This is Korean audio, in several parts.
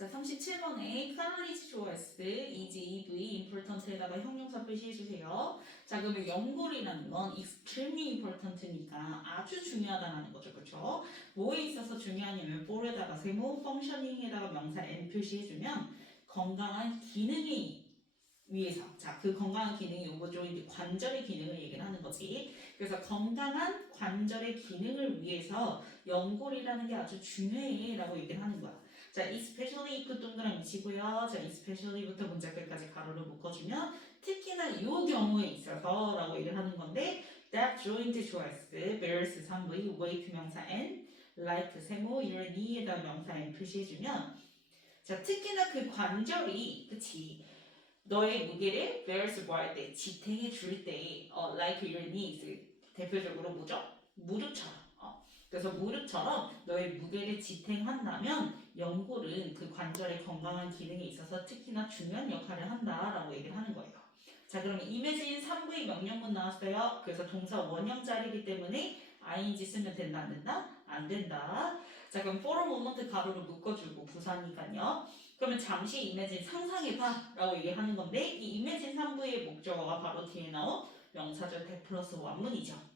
자, 37번에 카를리지 조아스, 이지, EV, important에다가 형용사 표시해주세요. 자, 그러면 연골이라는 건 extremely important니까 아주 중요하다는 거죠. 그렇죠? 뭐에 있어서 중요하냐면 for에다가 세모, functioning에다가 명사 n 표시해주면 건강한 기능이 위해서. 자, 그 건강한 기능이 요거죠. 이제 관절의 기능을 얘기를 하는 거지. 그래서 건강한 관절의 기능을 위해서 연골이라는 게 아주 중요해 라고 얘기를 하는 거야. 자, especially if 동그라미 치고요. 자, especially부터 문자 끝까지 가로로 묶어주면 특히나 이 경우에 있어서 라고 얘기를 하는 건데 that joint joints bears 상부의 weight 명사 n like 세모 your knee에다 명사 n 표시해주면 자, 특히나 그 관절이 그치 너의 무게를 bears 뭐 할 때 지탱해 줄 때 like your knees 대표적으로 뭐죠? 무릎처럼 그래서 무릎처럼 너의 무게를 지탱한다면 연골은 그 관절의 건강한 기능에 있어서 특히나 중요한 역할을 한다라고 얘기를 하는 거예요. 자, 그러면 임해진 3부의 명령문 나왔어요. 그래서 동사 원형자리이기 때문에 ing 쓰면 된다 안 된다? 안 된다. 자, 그럼 for a moment 가로로 묶어주고 부사니까요. 그러면 잠시 임해진 상상해봐 라고 얘기하는 건데 이 임해진 3부의 목적어가 바로 뒤에 나온 명사절 대 플러스 원문이죠.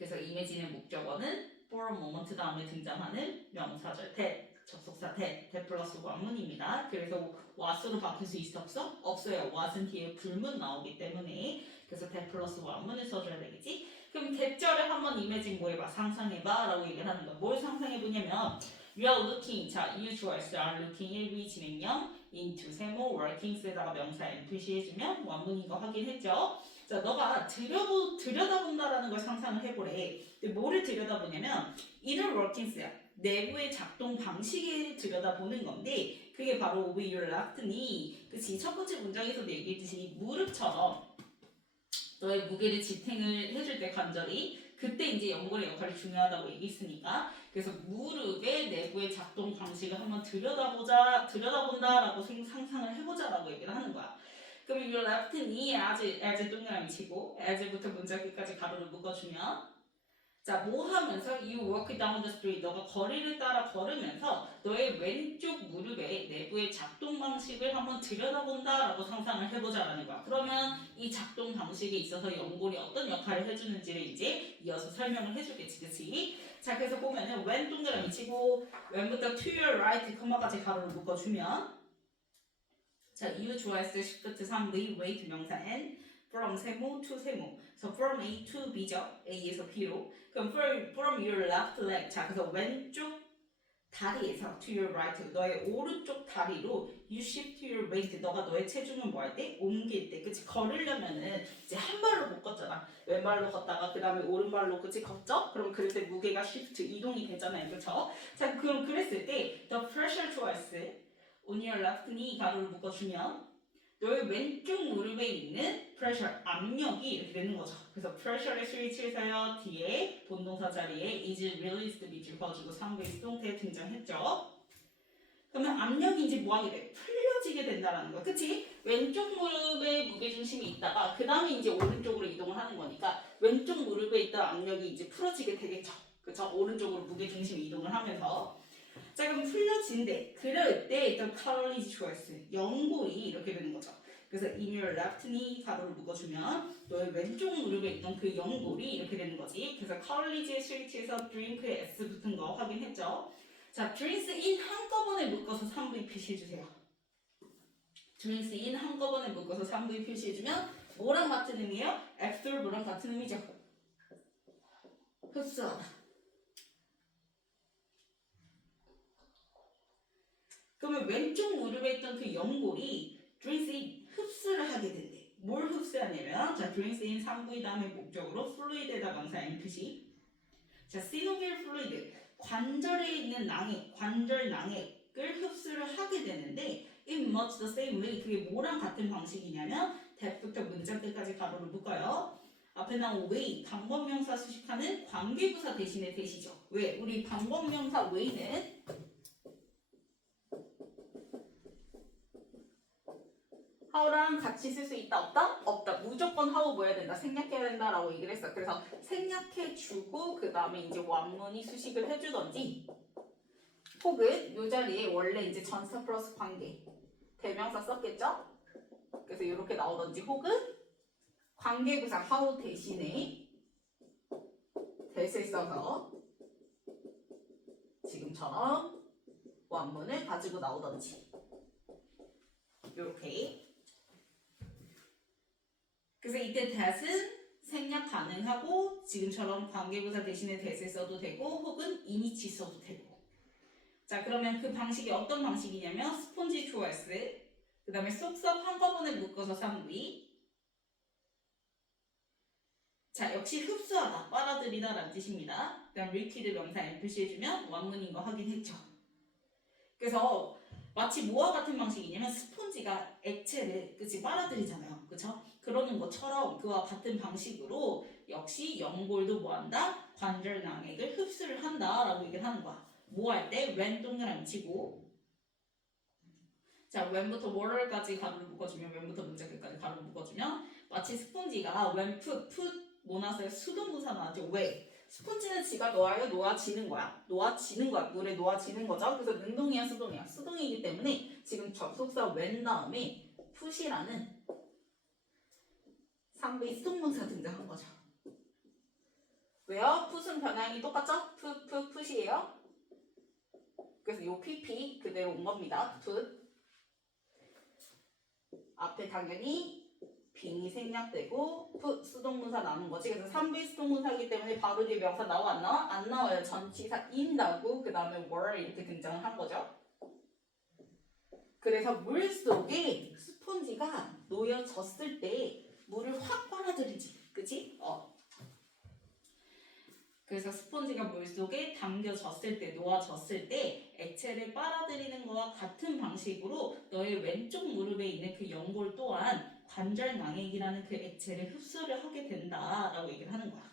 그래서 임해진의 목적어는 for a moment 다음에 등장하는 명사절 that, 접속사 that 플러스 원문입니다. 그래서 what으로 바뀔 수 있어 없어? 없어요. what은 뒤에 불문 나오기 때문에 그래서 that 플러스 원문을 써줘야 되겠지? 그럼 대절을 한번 임해진 뭐 해봐? 상상해봐 라고 얘기를 하는 거야. 뭘 상상해보냐면 You are looking, 자, you 좋아했어. are looking 1부 진행형 into 세모 workings에다가 명사 n 표시해주면 원문인 거 확인했죠? 자, 너가 들여다본다라는 걸 상상을 해보래. 근데 뭐를 들여다보냐면 inner workings야. 내부의 작동 방식에 들여다보는 건데 그게 바로 over your left knee. 그치? 첫 번째 문장에서도 얘기했듯이 무릎처럼 너의 무게를 지탱을 해줄 때 관절이 그때 이제 연골의 역할이 중요하다고 얘기했으니까 그래서 무릎의 내부의 작동 방식을 한번 들여다본다라고 상상을 해보자라고 얘기를 하는 거야. 그럼 your left knee as 동그라미 치고 as부터 문자 끝까지 가로를 묶어주면 자, 뭐 하면서 you walk down the street 너가 거리를 따라 걸으면서 너의 왼쪽 무릎의 내부의 작동 방식을 한번 들여다본다라고 상상을 해보자라는 거야. 그러면 이 작동 방식에 있어서 연골이 어떤 역할을 해주는지를 이제 이어서 설명을 해주겠지, 그치? 자, 그래서 보면은 왼 동그라미 치고 왼부터 to your right 컴마까지 가로를 묶어주면 자, you 좋아했을 shift 3v wait 명사 n from 세모 to 세모. 그래서 from A to B죠. A에서 B로. 그럼 from your left leg. 자, 그래서 왼쪽 다리에서 to your right. 너의 오른쪽 다리로 you shift your weight. 너가 너의 체중을 뭐 할 때? 옮길 때. 그치? 걸으려면은 이제 한 발로 못 걷잖아. 왼발로 걷다가 그 다음에 오른발로 그치? 걷죠? 그럼 그럴 때 무게가 shift 이동이 되잖아요. 그쵸? 자, 그럼 그랬을 때 the pressure choice on your left knee 가로를 묶어주면 너의 왼쪽 무릎에 있는 pressure, 압력이 이렇게 되는 거죠. 그래서 pressure의 스위치에서요. 뒤에 본동사 자리에 is released 밑줄 그어주고 3부의 수동태 등장했죠. 그러면 압력이 이제 뭐하게 돼? 풀려지게 된다는 거야. 그치? 왼쪽 무릎에 무게중심이 있다가 그 다음에 이제 오른쪽으로 이동을 하는 거니까 왼쪽 무릎에 있던 압력이 이제 풀어지게 되겠죠. 그쵸? 오른쪽으로 무게중심이 이동을 하면서 자, 그럼 풀려진대. 그럴 때 일단 카롤리지 초이스 연골이 이렇게 되는 거죠. 그래서 in your left knee 가로를 묶어주면 너의 왼쪽 무릎에 있던 그 연골이 이렇게 되는 거지. 그래서 카롤리지의 스위치에서 drink에 s 붙은 거 확인했죠. 자, drinks in 한꺼번에 묶어서 3V 표시해주세요. drinks in 한꺼번에 묶어서 3V 표시해주면 뭐랑 같은 의미예요? absorb 같은 의미죠. 흡수하다. 그러면 왼쪽 무릎에 있던 그 연골이 드링스인 흡수를 하게 된대. 뭘 흡수하냐면 자 드링스인 3부의 다음에 목적으로 플루이드에다 명사 NPC 자 시노빌 플루이드 관절에 있는 낭액, 관절 낭액을 흡수를 하게 되는데 in much the same way 그게 뭐랑 같은 방식이냐면 that부터 문장 끝까지 가로를 묶어요. 앞에 나온 way, 방법명사 수식하는 관계부사 대신에 대시죠. 왜? 우리 방법명사 way는 how랑 같이 쓸 수 있다 없다? 없다. 무조건 how 뭐 해야 된다? 생략해야 된다라고 얘기를 했어. 그래서 생략해주고 그 다음에 이제 원문이 수식을 해주던지 혹은 이 자리에 원래 이제 전치사 플러스 관계 대명사 썼겠죠? 그래서 이렇게 나오던지 혹은 관계부사 how 대신에 that을 써서 지금처럼 원문을 가지고 나오던지 이렇게. 그래서 이때 that은 생략 가능하고 지금처럼 관계부사 대신에 that을 써도 되고 혹은 이니치 써도 되고. 자, 그러면 그 방식이 어떤 방식이냐면 스폰지 초이스, 그 다음에 쏙쏙 한꺼번에 묶어서 쌍부위. 자, 역시 흡수하다, 빨아들이다 라는 뜻입니다. 그 다음 리퀴드 명사 M 표시해주면 원문인 거 확인했죠. 그래서 마치 뭐와 같은 방식이냐면 스폰지가 액체를 그치 빨아들이잖아요. 그쵸? 그러는 것처럼 그와 같은 방식으로 역시 연골도 뭐한다? 관절 낭액을 흡수를 한다 라고 얘기를 하는 거야. 뭐 할 때? when 동그라미 치고, 자, when부터 where까지 가로를 묶어주면, when부터 문자끝까지 가로를 묶어주면 마치 스폰지가 when put 뭐 나왔어요? 수동부사 나왔죠. 왜? 스폰지는 지가 놓아요? 놓아지는 거야. 놓아지는 거야. 물에 놓아지는 거죠. 그래서 능동이야, 수동이야? 수동이기 때문에 지금 접속사 when 다음에 put이라는 상부의 수동문사 등장한 거죠. 왜요? put은 변형이 똑같죠? put이에요. 그래서 요 pp 그대로 온 겁니다. put. 앞에 당연히 빙이 생략되고 put 수동문사 나오는 거지. 그래서 3부 수동문사이기 때문에 바로 뒤에 명사 나와 안 나와? 안 나와요. 전치사 in다고 그 다음에 were 이렇게 등장을 한 거죠. 그래서 물 속에 스폰지가 놓여졌을 때 물을 확 빨아들이지. 그치? 그래서 스폰지가 물 속에 담겨졌을 때, 놓아졌을 때 액체를 빨아들이는 것과 같은 방식으로 너의 왼쪽 무릎에 있는 그 연골 또한 관절 낭액이라는 그 액체를 흡수를 하게 된다라고 얘기를 하는 거야.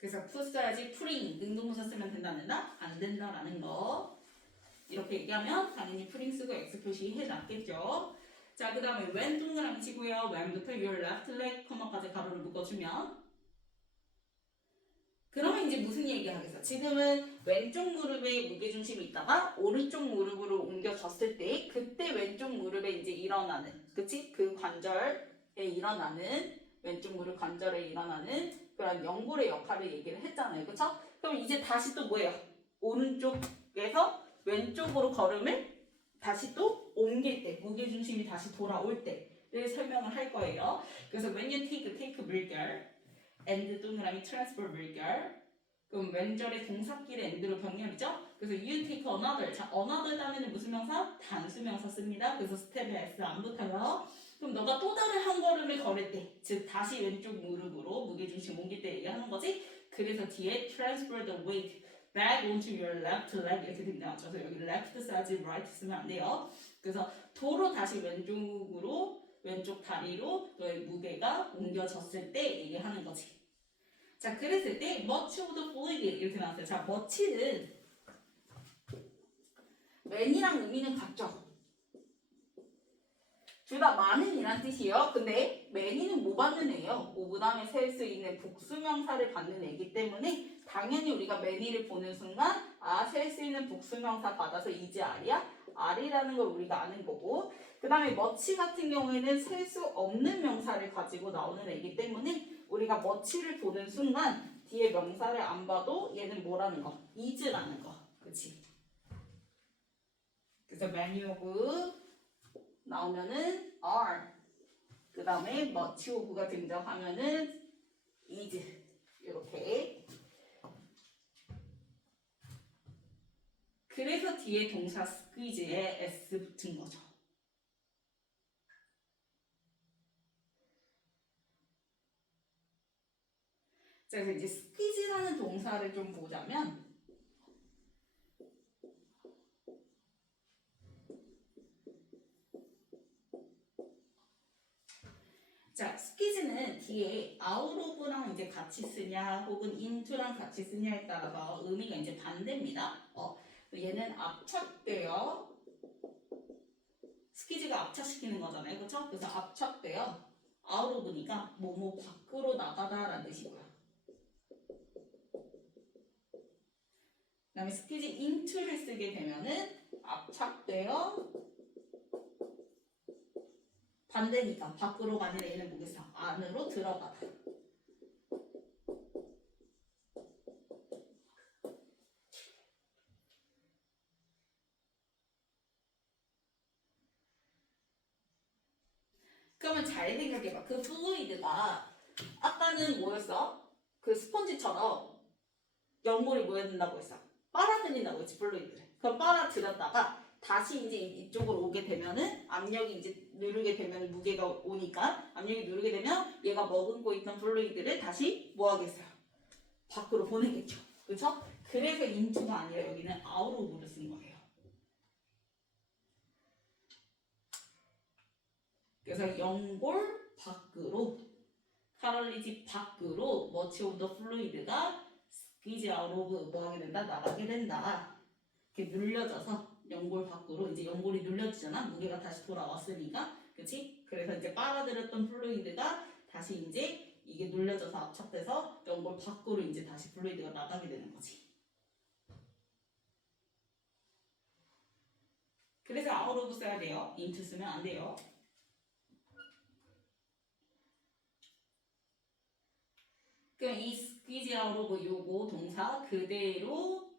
그래서 put 써야지 putting 능동부사 쓰면 된다 안 된다? 안 된다라는 거. 이렇게 얘기하면 당연히 putting 쓰고 X 표시해 놨겠죠. 자, 그 다음에 when 동그라미 치고요. when부터 your left leg, 컴마까지 가로를 묶어주면 그러면 이제 무슨 얘기 하겠어? 지금은 왼쪽 무릎에 무게중심이 있다가 오른쪽 무릎으로 옮겨졌을 때 그때 왼쪽 무릎에 이제 일어나는 그치? 그 관절에 일어나는 왼쪽 무릎 관절에 일어나는 그런 연골의 역할을 얘기를 했잖아요. 그쵸? 그럼 이제 다시 또 뭐예요? 오른쪽에서 왼쪽으로 걸음을 다시 또 옮길 때, 무게중심이 다시 돌아올 때를 설명을 할 거예요. 그래서 when you take 물결, and 동그라미 transfer 물결, 그럼 왼절의 동사끼리 and로 병렬이죠? 그래서 you take another. 자, another 다음에는 무슨 명사? 단수명사 씁니다. 그래서 스텝에 S 안 붙어요. 그럼 너가 또 다른 한 걸음을 걸을 때, 즉 다시 왼쪽 무릎으로 무게중심 옮길 때 얘기하는 거지. 그래서 뒤에 transfer the weight back onto your left leg 이렇게 등장하죠. 그래서 여기 left 써야지 right 쓰면 안 돼요. 그래서 도로 다시 왼쪽으로 왼쪽 다리로 너의 무게가 옮겨졌을 때 얘기하는 거지. 자, 그랬을 때 much of the fluid 이렇게 나왔어요. 자, much는 many랑 의미는 같죠. 둘 다 많은 이란 뜻이에요. 근데 many는 뭐 받는 애예요? 그 다음에 셀 수 있는 복수명사를 받는 애이기 때문에 당연히 우리가 many를 보는 순간 셀 수 있는 복수명사 받아서 이제 R이야? R이라는 걸 우리가 아는 거고 그 다음에 much 같은 경우에는 셀 수 없는 명사를 가지고 나오는 애이기 때문에 우리가 much를 보는 순간 뒤에 명사를 안 봐도 얘는 뭐라는 거? is라는 거. 그치? 그래서 many of 나오면은 are 그 다음에 much of가 등장하면은 is 이렇게 그래서 뒤에 동사 squeeze에 s 붙은 거죠. 자, 그래서 이제 squeeze라는 동사를 좀 보자면 자, squeeze는 뒤에 out of랑 이제 같이 쓰냐 혹은 into랑 같이 쓰냐에 따라서 의미가 이제 반대입니다. 얘는 압착돼요. 스퀴즈가 압착시키는 거잖아요. 그렇죠? 그래서 압착돼요. out of니까 뭐뭐 밖으로 나가다라는 뜻이고요. 그 다음에 스퀴지 into를 쓰게 되면은 압착되어 반대니까 밖으로 가는 얘는 뭐겠어? 안으로 들어가다. 그러면 잘 생각해봐. 그 플루이드가 아까는 뭐였어? 그 스펀지처럼 연골이 뭐 해야 된다고 했어? 빨아들인다고 했지, 플루이드를. 그럼 빨아들였다가 다시 이제 이쪽으로 오게 되면은 압력이 이제 누르게 되면 무게가 오니까 압력이 누르게 되면 얘가 머금고 있던 플루이드를 다시 뭐 하겠어요? 밖으로 보내겠죠. 그렇죠? 그래서 인투가 아니라 여기는 아웃 오브를 쓴 거예요. 그래서 연골 밖으로 카럴리지 밖으로 머치 오브 더 플루이드가 스퀴즈 아웃 오브 뭐 하게 된다? 나가게 된다. 이렇게 눌려져서 연골 밖으로 이제 연골이 눌려지잖아. 무게가 다시 돌아왔으니까. 그치? 그래서 이제 빨아들였던 플루이드가 다시 이제 이게 눌려져서 압착돼서 연골 밖으로 이제 다시 플루이드가 나가게 되는 거지. 그래서 아웃 오브 써야 돼요. 인투 쓰면 안 돼요. 그럼 이 스퀴즈 아웃 오브 요거 동사 그대로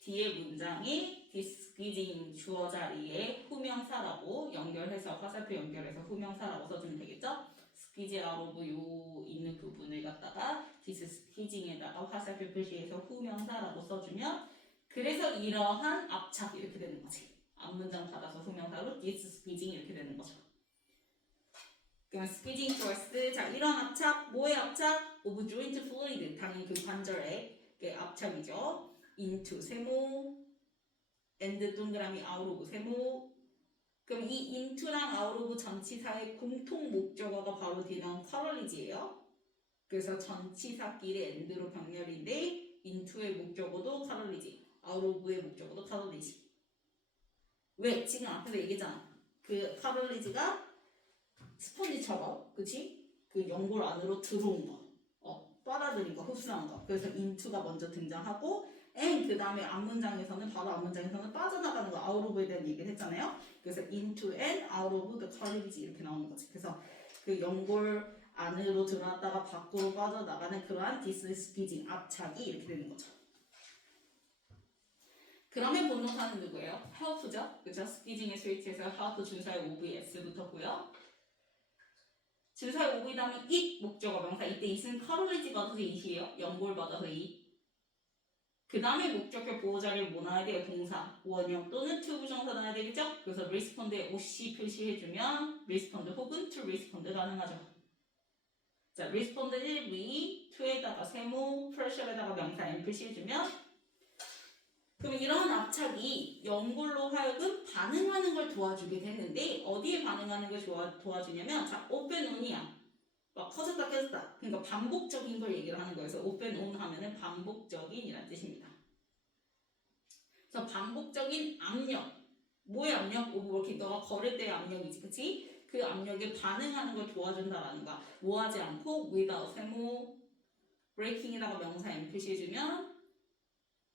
뒤에 문장에 디스퀴징 주어 자리에 후명사라고 연결해서 화살표 연결해서 후명사라고 써주면 되겠죠? 스퀴즈 아웃 오브 요 있는 부분을 갖다가 디스퀴징에다가 화살표 표시해서 후명사라고 써주면 그래서 이러한 압착 이렇게 되는 거지. 앞문장 받아서 후명사로 디스퀴징 이렇게 되는 거죠. 그러면 스퀴징 플러스 자 이런 압착 뭐의 압착? 오브 조인트 플루이드 당연히 그 관절의 압착이죠. into 세모 and 동그라미 out of 세모. 그럼 이 into랑 out of 전치사의 공통 목적어가 바로 뒤에 나온 카럴리지예요. 그래서 전치사끼리 and로 병렬인데 into의 목적어도 카럴리지, out of의 목적어도 카럴리지. 왜? 지금 앞에서 얘기했잖아. 그 카럴리지가 스펀지처럼, 그치? 그 연골 안으로 들어온 거, 빨아들인 거, 흡수한 거. 그래서 into가 먼저 등장하고, and 그 다음에 앞문장에서는 바로 앞문장에서는 빠져나가는 거, out of에 대한 얘기를 했잖아요. 그래서 into and out of the cartilage 이렇게 나오는 거지. 그래서 그 연골 안으로 들어왔다가 밖으로 빠져나가는 그러한 디스퀴징, 압착이 이렇게 되는 거죠. 그러면 본동사는 누구예요? help죠? 그죠? 스퀴징의 스위치에서 help 준사의 OVS 붙었고요. 준사의 오브 다음에 it 목적어 명사 이때 it은 카롤리지 받아서 it이에요. 연골 받아서 it. 그 다음에 목적격 보호자를 뭐 나와야 돼요? 동사 원형 또는 to 부정사 나와야 되겠죠? 그래서 respond에 OC 표시해주면 respond 혹은 to respond 가능하죠. 자, respond를 we, to에다가 세모, pressure에다가 명사 n 표시해주면 그럼 이러한 압착이 연골로 하여금 반응하는 걸 도와주게 되는데 어디에 반응하는 걸 도와주냐면 자, open on이야. 막 커졌다 껴졌다. 그러니까 반복적인 걸 얘기를 하는 거예요. 그래서 open on 하면은 반복적인이란 뜻입니다. 그래서 반복적인 압력. 뭐의 압력? 오버워킹. 너가 걸을 때의 압력이지. 그치? 그 압력에 반응하는 걸 도와준다라는 거야. 뭐 하지 않고 without 세모 breaking에다가 명사 n 표시해주면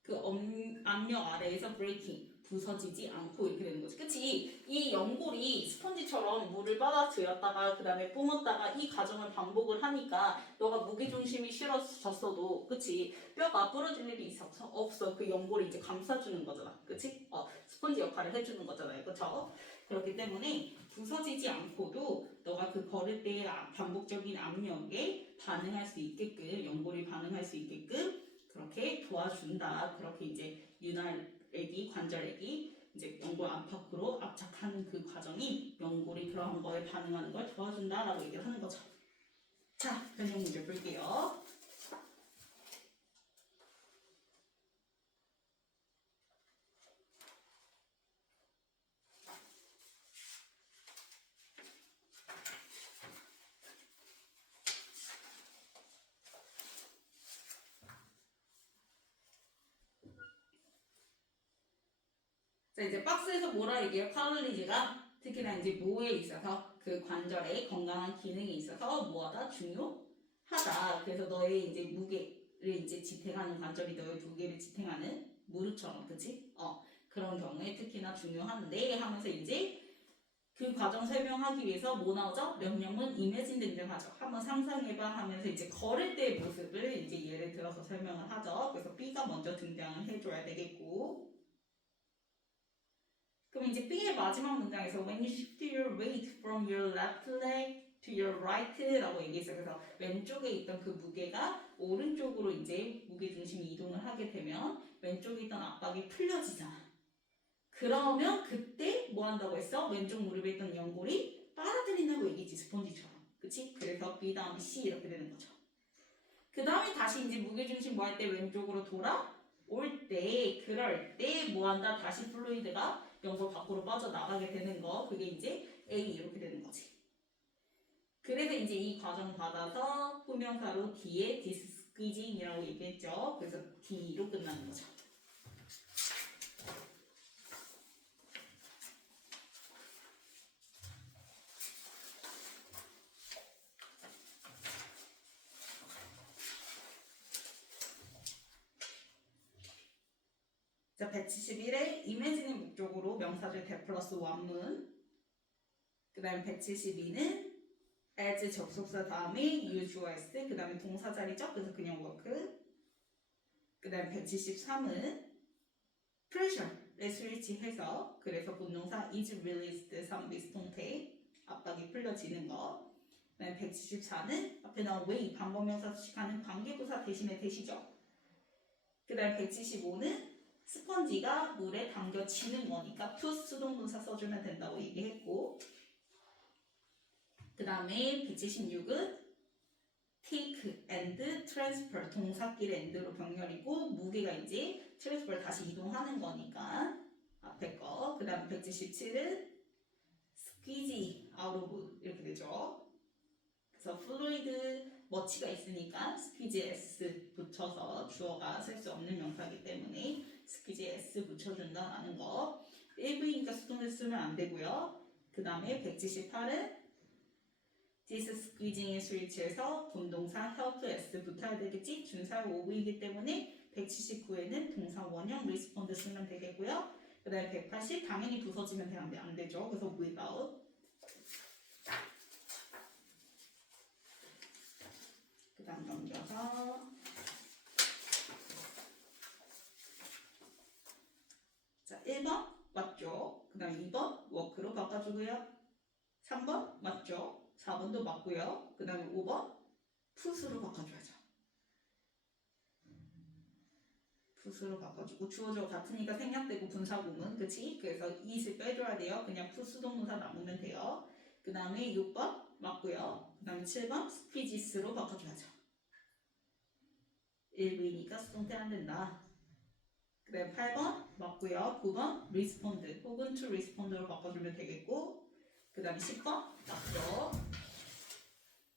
그 압력 아래에서 브레이킹 부서지지 않고 이렇게 되는 거지. 그치? 이 연골이 스펀지처럼 물을 빨아들였다가 그 다음에 뿜었다가 이 과정을 반복을 하니까 너가 무게중심이 실어졌어도 그치? 뼈가 부러질 일이 있어서 없어. 그 연골이 이제 감싸주는 거잖아. 그치? 스펀지 역할을 해주는 거잖아요. 그쵸? 그렇기 때문에 부서지지 않고도 너가 그 걸을 때의 반복적인 압력에 반응할 수 있게끔 연골이 반응할 수 있게끔 그렇게 도와준다. 그렇게 이제 윤활액이 관절액이 이제 연골 안팎으로 압착하는 그 과정이 연골이 그런 거에 반응하는 걸 도와준다라고 얘기를 하는 거죠. 자, 변형 문제 볼게요. 자, 이제 박스에서 뭐라 얘기해요? 카롤리지가 특히나 이제 모에 있어서 그 관절에 건강한 기능이 있어서 뭐하다 중요하다. 그래서 너의 이제 무게를 이제 지탱하는 관절이 너의 무게를 지탱하는 무릎처럼 그치? 그런 경우에 특히나 중요한데 하면서 이제 그 과정 설명하기 위해서 뭐 나오죠? 명령문 이미진 등등하죠. 한번 상상해봐 하면서 이제 걸을 때의 모습을 이제 예를 들어서 설명을 하죠. 그래서 B가 먼저 등장을 해줘야 되겠고. 그럼 이제 B의 마지막 문장에서 when you shift your weight from your left leg to your right 라고 얘기했어요. 그래서 왼쪽에 있던 그 무게가 오른쪽으로 이제 무게 중심이 이동을 하게 되면 왼쪽에 있던 압박이 풀려지잖아. 그러면 그때 뭐 한다고 했어? 왼쪽 무릎에 있던 연골이 빨아들인다고 얘기했지, 스펀지처럼. 그치? 그래서 B 다음에 C 이렇게 되는 거죠. 그 다음에 다시 이제 무게중심 뭐 할 때 왼쪽으로 돌아올 때, 그럴 때 뭐 한다? 다시 플루이드가 연골 밖으로 빠져나가게 되는 거. 그게 이제 A 이렇게 되는 거지. 그래서 이제 이 과정 받아서 후명사로 D에 디스퀴징이라고 얘기했죠. 그래서 D로 끝나는 거죠. 자, 171에 imagine의 목적으로 명사절 대 플러스 원문. 그 다음에 172는 as 접속사 다음에 use, 그 다음에 동사 자리죠. 그래서 그냥 work. 그 다음에 173은 pressure에 스위치해서 그래서 분동사 is released 선비스 동태 압박이 풀려지는 거. 그 다음에 174는 앞에 나온 way 반복명사 수식하는 관계부사 대신에 대시죠. 그 다음에 175는 스펀지가 물에 담겨지는 거니까 put 수동분사 써주면 된다고 얘기했고, 그 다음에 176은 take and transfer 동사끼리 and로 병렬이고 무게가 이제 transfer 다시 이동하는 거니까 앞에 거. 그 다음 177은 squeeze out of 이렇게 되죠. 그래서 fluid 머치가 있으니까 squeeze s 붙여서 주어가 쓸 수 없는 명사이기 때문에 squeeze s 붙여준다라는 거. 1부이니까 수동태 쓰면 안 되고요. 그 다음에 178은 this squeezing의 스위치에서 분동사 help s 붙어야 되겠지? 준사용 오브이기 때문에 179에는 동사 원형 respond 쓰면 되겠고요. 그 다음에 180 당연히 부서지면 안 되죠. 그래서 without. 그 다음 넘겨서 자 1번 맞죠? 그 다음 2번 워크로 바꿔주고요. 3번 맞죠? 4번도 맞고요. 그 다음에 5번 풋으로 바꿔줘야죠. 풋으로 바꿔주고 주어져 같으니까 생략되고 분사구문 그치? 그래서 it을 빼줘야 돼요. 그냥 풋 수동문사 남으면 돼요. 그 다음에 6번 맞고요. 그 다음에 7번 스퀴지스로 바꿔줘야죠. 1부이니까 수동태 안 된다. 그 다음에 8번 맞고요. 9번 respond 혹은 to respond로 바꿔주면 되겠고, 그 다음에 10번 맞죠?